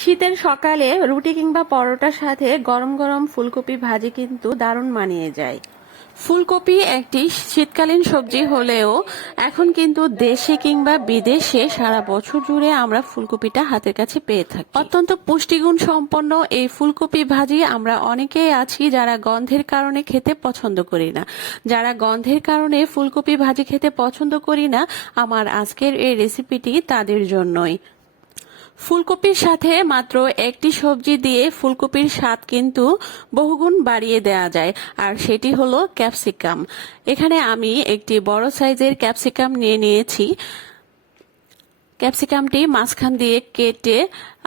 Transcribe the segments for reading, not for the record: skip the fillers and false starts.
শীতের সকালে রুটি কিংবা পরোটার সাথে গরম গরম ফুলকপি ভাজি কিন্তু দারুণ মানিয়ে যায়। ফুলকপি একটি শীতকালীন সবজি হলেও এখন কিন্তু দেশে কিংবা বিদেশে সারা বছর জুড়ে আমরা ফুলকপিটা হাতের কাছে পেয়ে থাকি। অত্যন্ত পুষ্টিগুণ সম্পন্ন এই ফুলকপি ভাজি আমরা অনেকেই আছি যারা গন্ধের কারণে খেতে পছন্দ করি না। যারা গন্ধের কারণে ফুলকপি ভাজি খেতে পছন্দ করি না, আমার আজকের এই রেসিপিটি তাদের জন্যই। ফুলকপির সাথে মাত্র একটি সবজি দিয়ে ফুলকপির স্বাদ কিন্তু বহুগুণ বাড়িয়ে দেওয়া যায়, আর সেটি হলো ক্যাপসিকাম। এখানে আমি একটি বড় সাইজের ক্যাপসিকাম নিয়ে নিয়েছি। ক্যাপসিকামটি মাঝখান দিয়ে কেটে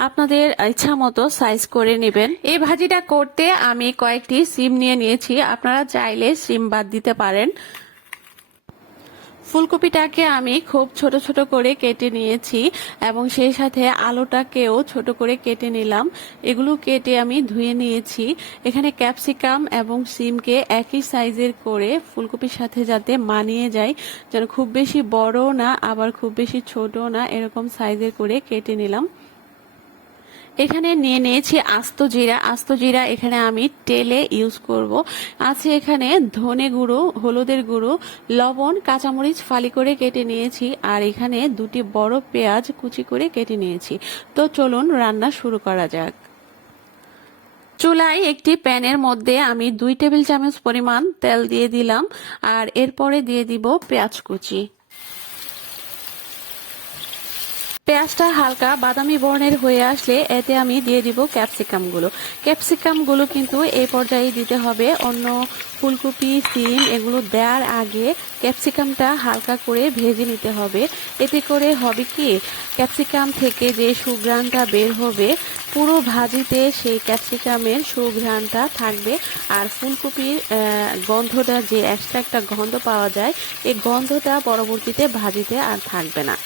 আপনাদের ইচ্ছা মতো সাইজ করে নেবেন। এই ভাজিটা করতে আমি কয়েকটি সিম নিয়ে নিয়েছি, আপনারা চাইলে সিম বাদ দিতে পারেন। ফুলকপিটাকে আমি খুব ছোট ছোট করে কেটে নিয়েছি এবং সেই সাথে আলুটাকেও ছোট করে কেটে নিলাম। এগুলো কেটে আমি ধুয়ে নিয়েছি। এখানে ক্যাপসিকাম এবং সিমকে একই সাইজের করে ফুলকপির সাথে যাতে মানিয়ে যায়, যেন খুব বেশি বড় না আবার খুব বেশি ছোট না, এরকম সাইজের করে কেটে নিলাম। এখানে নিয়ে নিয়েছি আস্ত জিরা। আস্ত জিরা এখানে আমি তেলে ইউজ করব। আছে এখানে ধনে গুঁড়ো, হলুদের গুঁড়ো, লবণ, কাঁচামরিচ ফালি করে কেটে নিয়েছি, আর এখানে দুটি বড় পেঁয়াজ কুচি করে কেটে নিয়েছি। তো চলুন রান্না শুরু করা যাক। চুলায় একটি প্যানের মধ্যে আমি 2 টেবিল চামচ পরিমাণ তেল দিয়ে দিলাম, আর এরপরে দিয়ে দিব পেঁয়াজ কুচি। পেঁয়াজটা হালকা বাদামি বর্ণের হয়ে আসলে এতে আমি দিয়ে দিব ক্যাপসিকামগুলো। ক্যাপসিকামগুলো কিন্তু এই পর্যায়ে দিতে হবে। অন্য ফুলকপি, সিম এগুলো দেওয়ার আগে ক্যাপসিকামটা হালকা করে ভেজে নিতে হবে। এতে করে হবে কি, ক্যাপসিকাম থেকে যে সুঘ্রাণটা বের হবে পুরো ভাজিতে সেই ক্যাপসিকামের সুঘ্রাণটা থাকবে, আর ফুলকপির গন্ধটা যে এক্সট্রা একটা গন্ধ পাওয়া যায়, এই গন্ধটা পরবর্তীতে ভাজিতে আর থাকবে না।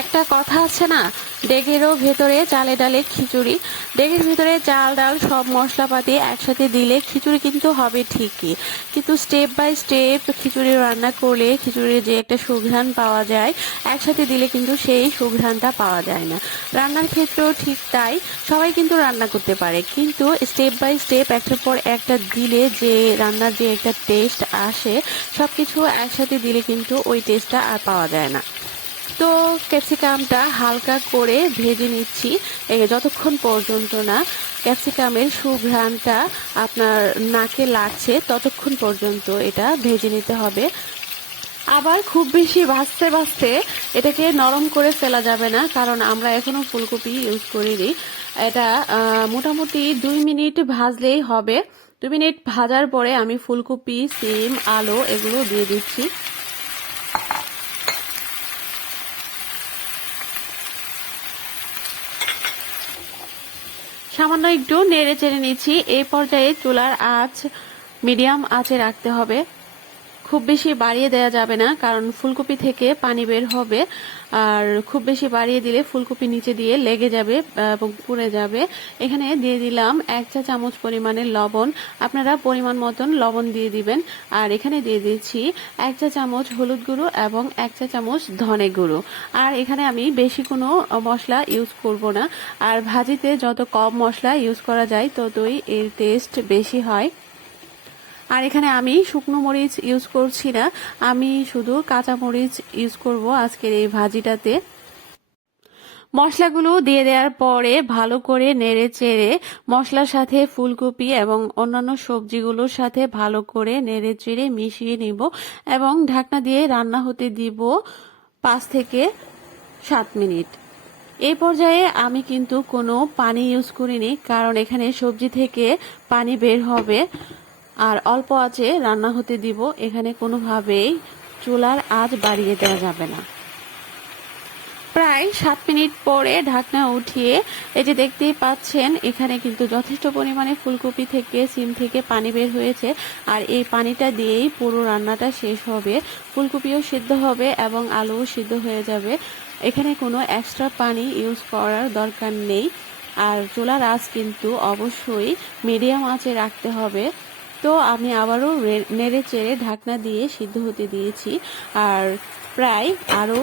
একটা কথা আছে না, ডেগেরও ভেতরে চালে ডালে খিচুড়ি। ডেগের ভিতরে চাল ডাল সব মশলাপাতি একসাথে দিলে খিচুড়ি কিন্তু হবে ঠিকই, কিন্তু স্টেপ বাই স্টেপ খিচুড়ি রান্না করলে খিচুড়ির যে একটা সুঘ্রাণ পাওয়া যায়, একসাথে দিলে কিন্তু সেই সুঘ্রাণটা পাওয়া যায় না। রান্নার ক্ষেত্রেও ঠিক তাই, সবাই কিন্তু রান্না করতে পারে, কিন্তু স্টেপ বাই স্টেপ একটার পর একটা দিলে যে রান্নার যে একটা টেস্ট আসে, সবকিছু একসাথে দিলে কিন্তু ওই টেস্টটা আর পাওয়া যায় না। তো ক্যাপসিকামটা হালকা করে ভেজে নিচ্ছি যতক্ষণ পর্যন্ত না ক্যাপসিকামের সুঘ্রাণটা আপনার নাকে লাগছে, ততক্ষণ পর্যন্ত এটা ভেজে নিতে হবে। আবার খুব বেশি ভাজতে ভাজতে এটাকে নরম করে ফেলা যাবে না, কারণ আমরা এখনো ফুলকপি ইউজ করিনি। এটা মোটামুটি 2 মিনিট ভাজলেই হবে। 2 মিনিট ভাজার পরে আমি ফুলকপি, সিম, আলু এগুলো দিয়ে দিচ্ছি। সামান্য একটু নেড়ে চেড়ে নিচ্ছি। এই পর্যায়ে চুলার আঁচ মিডিয়াম আঁচে রাখতে হবে, খুব বেশি বাড়িয়ে দেওয়া যাবে না, কারণ ফুলকপি থেকে পানি বের হবে, আর খুব বেশি বাড়িয়ে দিলে ফুলকপি নিচে দিয়ে লেগে যাবে এবং পুড়ে যাবে। এখানে দিয়ে দিলাম 1 চা চামচ পরিমাণের লবণ, আপনারা পরিমাণ মতন লবণ দিয়ে দিবেন। আর এখানে দিয়ে দিচ্ছি 1 চা চামচ হলুদ গুঁড়ো এবং 1 চা চামচ ধনে গুঁড়ো। আর এখানে আমি বেশি কোনো মশলা ইউজ করব না, আর ভাজিতে যত কম মশলা ইউজ করা যায় ততই এর টেস্ট বেশি হয়। আর এখানে আমি শুকনো মরিচ ইউজ করছি না, আমি শুধু কাঁচা মরিচ ইউজ করব আজকের এই ভাজিটাতে। মশলাগুলো দিয়ে দেওয়ার পরে ভালো করে নেড়ে চেড়ে মশলার সাথে ফুলকপি এবং অন্যান্য সবজিগুলোর সাথে ভালো করে নেড়ে চেড়ে মিশিয়ে নিব এবং ঢাকনা দিয়ে রান্না হতে দিব 5 থেকে 7 মিনিট। এই পর্যায়ে আমি কিন্তু কোনো পানি ইউজ করিনি, কারণ এখানে সবজি থেকে পানি বের হবে, আর অল্প আঁচে রান্না হতে দিব। এখানে কোনোভাবেই চুলার আঁচ বাড়িয়ে দেওয়া যাবে না। প্রায় 7 মিনিট পরে ঢাকনা উঠিয়ে এই যে দেখতেই পাচ্ছেন, এখানে কিন্তু যথেষ্ট পরিমাণে ফুলকপি থেকে, সিম থেকে পানি বের হয়েছে, আর এই পানিটা দিয়েই পুরো রান্নাটা শেষ হবে। ফুলকপিও সিদ্ধ হবে এবং আলুও সিদ্ধ হয়ে যাবে। এখানে কোনো এক্সট্রা পানি ইউজ করার দরকার নেই, আর চুলার আঁচ কিন্তু অবশ্যই মিডিয়াম আঁচে রাখতে হবে। তো আমি আবারও নেড়ে চেড়ে ঢাকনা দিয়ে সিদ্ধ হতে দিয়েছি, আর প্রায় আরও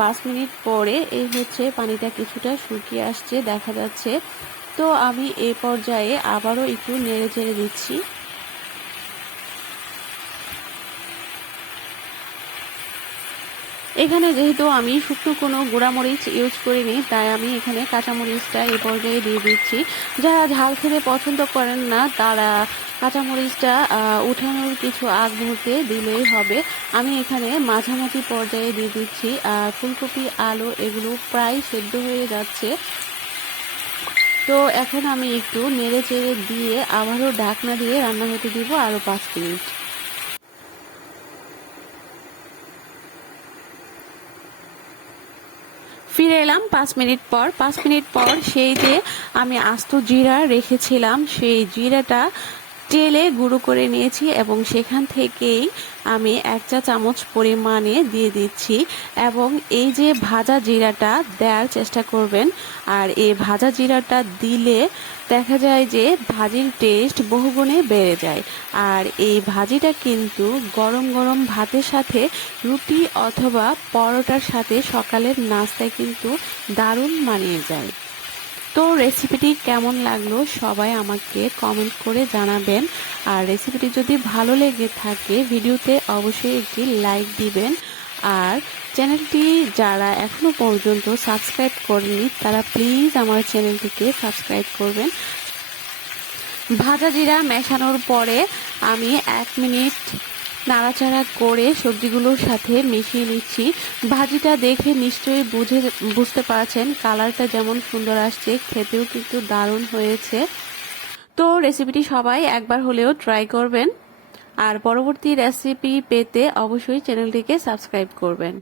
5 মিনিট পরে এই হচ্ছে পানিটা কিছুটা শুকিয়ে আসছে দেখা যাচ্ছে। তো আমি এই পর্যায়ে আবারও একটু নেড়ে চেড়ে দিচ্ছি। এখানে যেহেতু আমি শুকনো কোনো গুঁড়ামরিচ ইউজ করিনি, তাই আমি এখানে কাঁচামরিচটা এই পর্যায়ে দিয়ে দিচ্ছি। যারা ঝাল খেতে পছন্দ করেন না তারা কাঁচামরিচটা উঠানোর কিছু আগ মুহূর্তে দিলেই হবে। আমি এখানে মাঝামাঝি পর্যায়ে দিয়ে দিচ্ছি। আর ফুলকপি, আলু এগুলো প্রায় সেদ্ধ হয়ে যাচ্ছে। তো এখন আমি একটু নেড়ে চেড়ে দিয়ে আবারও ঢাকনা দিয়ে রান্না হতে দিব আরও 5 মিনিট। ফিরে এলাম 5 মিনিট পর। 5 মিনিট পর সেই যে আমি আস্ত জিরা রেখেছিলাম সেই জিরাটা তেলে গুঁড়ো করে নিয়েছি এবং সেখান থেকেই আমি 1 চা চামচ পরিমাণে দিয়ে দিচ্ছি। এবং এই যে ভাজা জিরাটা দেওয়ার চেষ্টা করবেন। আর এই ভাজা জিরাটা দিলে দেখা যায় যে ভাজির টেস্ট বহুগুণে বেড়ে যায়। আর এই ভাজিটা কিন্তু গরম গরম ভাতের সাথে রুটি অথবা পরোটার সাথে সকালের নাস্তায় কিন্তু দারুণ মানিয়ে যায়। তো রেসিপিটি কেমন লাগলো সবাই আমাকে কমেন্ট করে জানাবেন। আর রেসিপিটি যদি ভালো লেগে থাকে ভিডিওতে অবশ্যই একটি লাইক দিবেন। আর চ্যানেলটি যারা এখনো পর্যন্ত সাবস্ক্রাইব করেনি তারা প্লিজ আমার চ্যানেলটিকে সাবস্ক্রাইব করবেন। ভাজা জিরা মেশানোর পরে আমি 1 মিনিট নাড়াচাড়া করে সবজিগুলোর সাথে মিশিয়ে নিচ্ছি। ভাজিটা দেখে নিশ্চয়ই বুঝতে পারছেন কালারটা যেমন সুন্দর আসছে, খেতেও কিন্তু দারুণ হয়েছে। তো রেসিপিটি সবাই একবার হলেও ট্রাই করবেন। আর পরবর্তী রেসিপি পেতে অবশ্যই চ্যানেলটিকে সাবস্ক্রাইব করবেন।